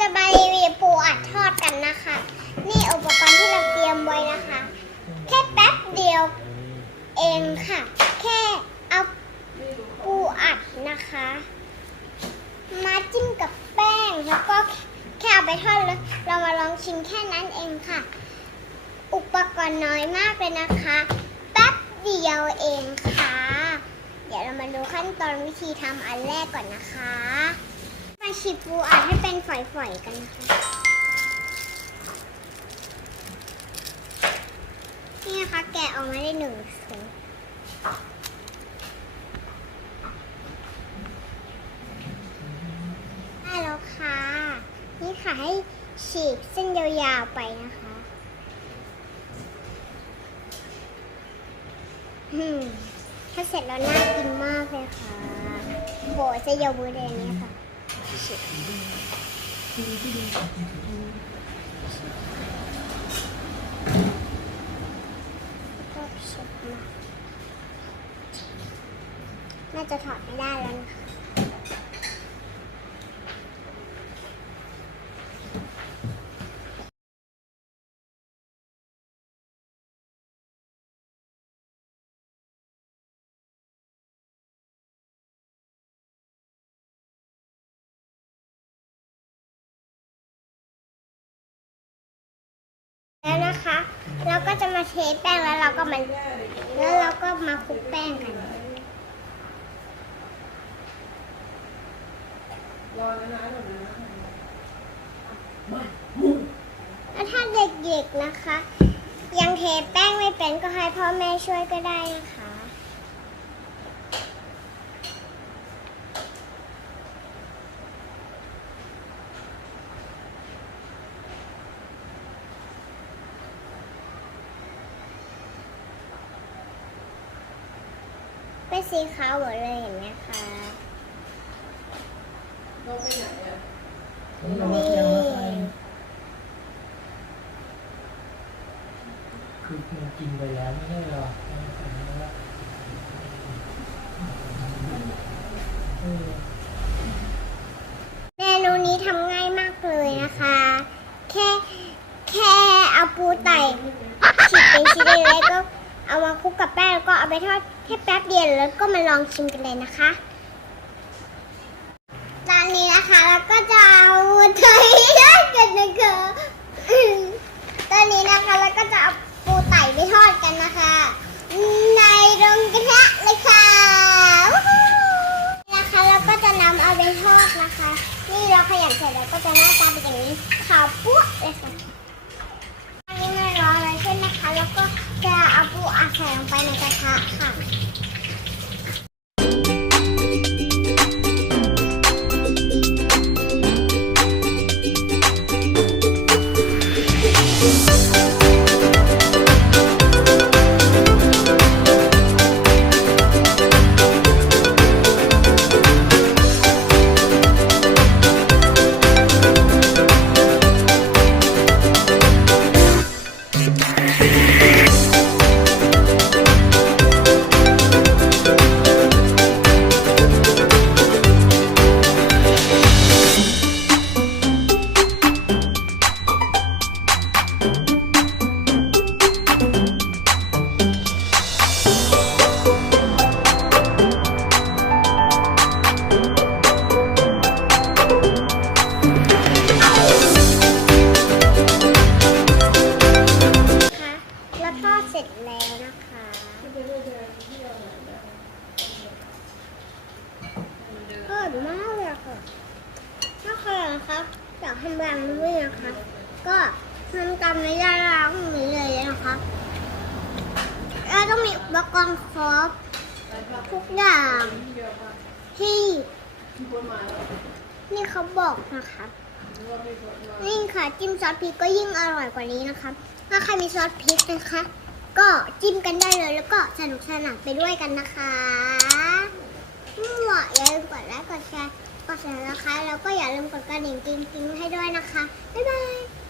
จะมารีวิวปูอัดทอดกันนะคะ นี่อุปกรณ์ที่เราเตรียมไว้นะคะ แค่แป๊บเดียวเองค่ะ แค่เอาปูอัดนะคะ มาจิ้มกับแป้งแล้วก็แค่เอาไปทอดแล้วเรามาลองชิมแค่นั้นเองค่ะ อุปกรณ์น้อยมากเลยนะคะ แป๊บเดียวเองค่ะ เดี๋ยวเรามาดูขั้นตอนวิธีทำอันแรกก่อนนะคะ มาฉีดปูอัดให้เป็นฝอยๆกันนะคะนี่นะคะแกะออกมาได้หนึ่งถุงได้แล้วค่ะ นี่ค่ะให้ฉีกเส้นยาวๆไปนะคะอืมถ้าเสร็จแล้วน่ากินมากเลยค่ะโหจะยาวมือเลยอันนี้ค่ะ น่าจะถอดไม่ได้แล้วนะคะ เราก็จะมาเทแป้งแล้วเราก็มาแล้วเราก็มาคลุกแป้งกันแล้วถ้าเด็กๆนะคะ ยังเทแป้งไม่เป็นก็ให้พ่อแม่ช่วยก็ได้นะคะ เป็นสีขาวหมดเลยเห็นไหมคะนี่คือมันกินไปแล้วไม่ใช่หรอเออเมนูนี้ทำง่ายมากเลยนะคะ แค่แค่เอาปูไต่ฉีกเป็นชิ้นเล็กๆก็เอามาคลุกกับแป้งแล้วก็เอาไปทอด แค่แป๊บเดียวแล้วก็มาลองชิมกันเลยนะคะตอนนี้นะคะเราก็จะเอาไทยได้กันนะคะตอนนี้นะคะเราก็จะเอาปูไต่ไปทอดกันนะคะ ในโรงกระทะเลยค่ะนะคะเราก็จะนำเอาไปทอดนะคะ นี่เราขยันเสร็จแล้วก็จะหน้าตาเป็นอย่างนี้ จแล้วนะคะอร่อยมากเลยค่ะถ้าใครนะคะอยากทำแบบนี้นะคะก็ทำตามในยาร้านนี้เลยนะคะแล้วต้องมีอุปกรณ์ครบทุกอย่างที่นี่เขาบอกนะคะนี่ค่ะจิ้มซอสพริกก็ยิ่งอร่อยกว่านี้นะคะ ถ้าใครมีซอสพริกนะคะ ก็จิ้มกันได้เลยแล้วก็สนุกสนานไปด้วยกันนะคะหวอย่าลืมกดไลค์กดแชร์กดแชร์นะคะแล้วก็อย่าลืมกดกระดิ่งจริงๆให้ด้วยนะคะ บ๊ายบาย